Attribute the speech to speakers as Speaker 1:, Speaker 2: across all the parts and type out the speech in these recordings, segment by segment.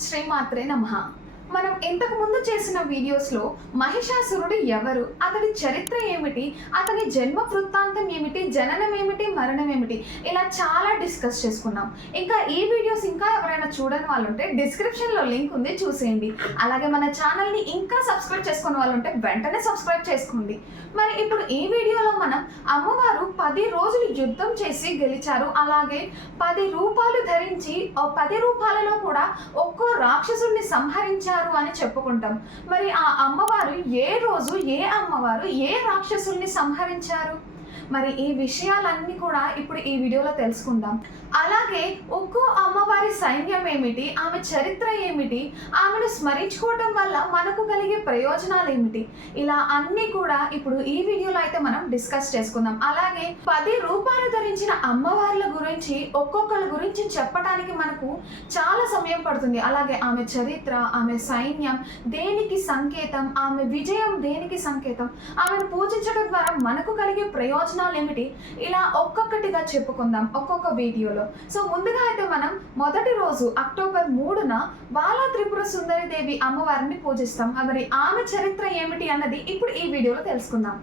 Speaker 1: శ్రీమాత్రే నమ. మనం ఇంతకు ముందు చేసిన వీడియోస్లో మహిషాసురుడు ఎవరు? అతడి చరిత్ర ఏమిటి? అతని జన్మ వృత్తాంతం ఏమిటి? జననం ఏమిటి? మరణం ఏమిటి? ఇలా చాలా డిస్కస్ చేసుకున్నాం. ఇంకా ఈ వీడియోస్ ఇంకా చూడని వాళ్ళు ఉంటే డిస్క్రిప్షన్లో లింక్ ఉంది చూసేయండి. అలాగే మన ఛానల్ని ఇంకా సబ్స్క్రైబ్ చేసుకున్న వాళ్ళు ఉంటే వెంటనే సబ్స్క్రైబ్ చేసుకోండి. మరి ఇప్పుడు ఈ వీడియోలో మనం అమ్మవారు పది రోజులు యుద్ధం చేసి గెలిచారు. అలాగే పది రూపాలు ధరించి ఆ పది రూపాలలో కూడా ఒక్కో రాక్షసుడిని సంహరించారు అని చెప్పుకుంటాం. మరి ఆ అమ్మవారు ఏ రోజు ఏ అమ్మవారు ఏ రాక్షసుల్ని సంహరించారు? మరి ఈ విషయాలన్నీ కూడా ఇప్పుడు ఈ వీడియోలో తెలుసుకుందాం. అలాగే ఒక్కో అమ్మవారి సైన్యం ఏమిటి ఆమె చరిత్ర ఏమిటి ఆమెను స్మరించుకోవటం వల్ల మనకు కలిగే ప్రయోజనాలు ఏమిటి? ఇలా అన్నీ కూడా ఇప్పుడు ఈ వీడియోలో అయితే మనం డిస్కస్ చేసుకుందాం. అలాగే పది రూపాయలు ధరించిన అమ్మవార్ల గురించి ఒక్కొక్కరి గురించి చెప్పడానికి మనకు చాలా సమయం పడుతుంది. అలాగే ఆమె చరిత్ర ఆమె సైన్యం దేనికి సంకేతం ఆమె విజయం దేనికి సంకేతం ఆమెను పూజించడం ద్వారా మనకు కలిగే ప్రయోజనం ప్రయోజనాలు ఏమిటి ఇలా ఒక్కొక్కటిగా చెప్పుకుందాం ఒక్కొక్క వీడియోలో. సో ముందుగా అయితే మనం మొదటి రోజు అక్టోబర్ మూడున బాలా త్రిపుర సుందరి దేవి అమ్మవారిని పూజిస్తాం. మరి ఆమె చరిత్ర ఏమిటి అన్నది ఇప్పుడు ఈ వీడియోలో తెలుసుకుందాం.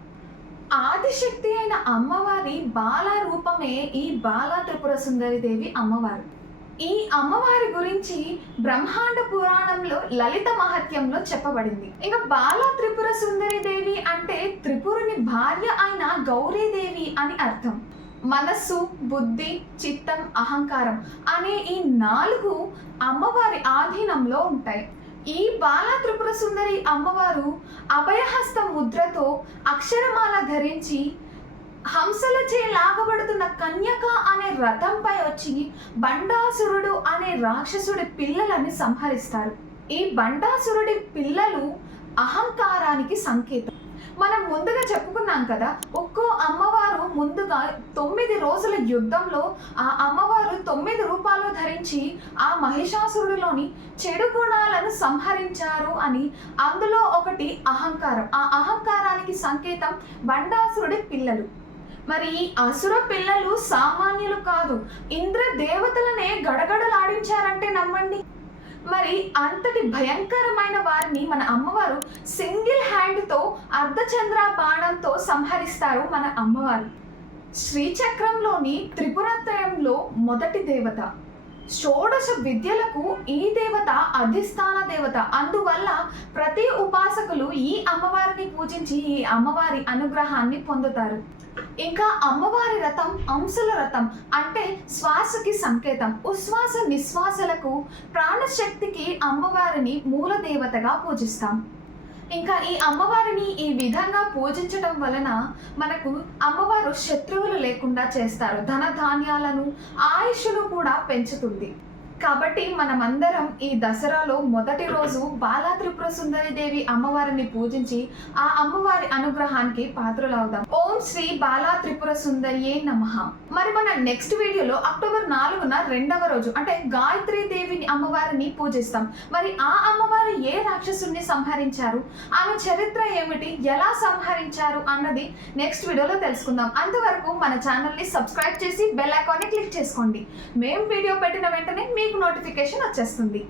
Speaker 1: ఆదిశక్తి అయిన అమ్మవారి బాల రూపమే ఈ బాలా త్రిపుర సుందరి దేవి అమ్మవారు. ఈ అమ్మవారి గురించి బ్రహ్మాండ పురాణంలో లలిత మహత్యంలో చెప్పబడింది. ఇంకా బాల త్రిపుర సుందరి దేవి అంటే త్రిపురుని భార్య అయిన గౌరీదేవి అని అర్థం. మనస్సు బుద్ధి చిత్తం అహంకారం అనే ఈ నాలుగు అమ్మవారి ఆధీనంలో ఉంటాయి. ఈ బాలా త్రిపుర సుందరి అమ్మవారు అభయహస్త ముద్రతో అక్షరమాల ధరించి హంసలచే లాగబడుతున్న కన్యక అనే రథంపై వచ్చి బండాసురుడు అనే రాక్షసుడి పిల్లలని సంహరిస్తారు. ఈ బండాసురుడి పిల్లలు అహంకారానికి సంకేతం. మనం ముందుగా చెప్పుకున్నాం కదా ఒక్కో అమ్మవారు ముందుగా తొమ్మిది రోజుల యుద్ధంలో ఆ అమ్మవారు తొమ్మిది రూపాలు ధరించి ఆ మహిషాసురుడిలోని చెడు గుణాలను సంహరించారు అని అందులో ఒకటి అహంకారం. ఆ అహంకారానికి సంకేతం బండాసురుడి పిల్లలు. మరి ఈ అసుర పిల్లలు సామాన్యులు కాదు ఇంద్ర దేవతలనే గడగడలాడించారంటే నమ్మండి. మరి అంతటి భయంకరమైన వారిని మన అమ్మవారు సింగిల్ హ్యాండ్తో అర్ధచంద్ర బాణంతో సంహరిస్తారు మన అమ్మవారు. శ్రీచక్రంలోని త్రిపురత్రయంలో మొదటి దేవత. షోడశ విద్యలకు ఈ దేవత అధిష్టాన దేవత. అందువల్ల ప్రతి ఉపాసకులు ఈ అమ్మవారిని పూజించి ఈ అమ్మవారి అనుగ్రహాన్ని పొందుతారు. ఇంకా అమ్మవారి రథం అంశుల రథం అంటే శ్వాసకి సంకేతం. ఉశ్వాస నిశ్వాసలకు ప్రాణశక్తికి అమ్మవారిని మూల దేవతగా పూజిస్తాం. ఇంకా ఈ అమ్మవారిని ఈ విధంగా పూజించడం వలన మనకు అమ్మవారు శత్రువులు లేకుండా చేస్తారు. ధన ధాన్యాలను ఆయుష్ను కూడా పెంచుతుంది. కాబట్టి మనమందరం ఈ దసరాలో మొదటి రోజు బాలా త్రిపుర సుందరి దేవి అమ్మవారిని పూజించి ఆ అమ్మవారి అనుగ్రహానికి పాత్రలవుదాం. ఓం శ్రీ బాలా త్రిపుర సుందరియే నమ. మరి మన నెక్స్ట్ వీడియోలో అక్టోబర్ నాలుగున రెండవ రోజు అంటే గాయత్రి దేవిని అమ్మవారిని పూజిస్తాం. మరి ఆ అమ్మవారు ఏ రాక్షసుని సంహరించారు. ఆమె చరిత్ర ఏమిటి? ఎలా సంహరించారు అన్నది నెక్స్ట్ వీడియోలో తెలుసుకుందాం. అంతవరకు మన ఛానల్ని సబ్స్క్రైబ్ చేసి బెల్ ఐకాన్ని క్లిక్ చేసుకోండి. మేము వీడియో పెట్టిన వెంటనే మీకు నోటిఫికేషన్ వచ్చేస్తుంది.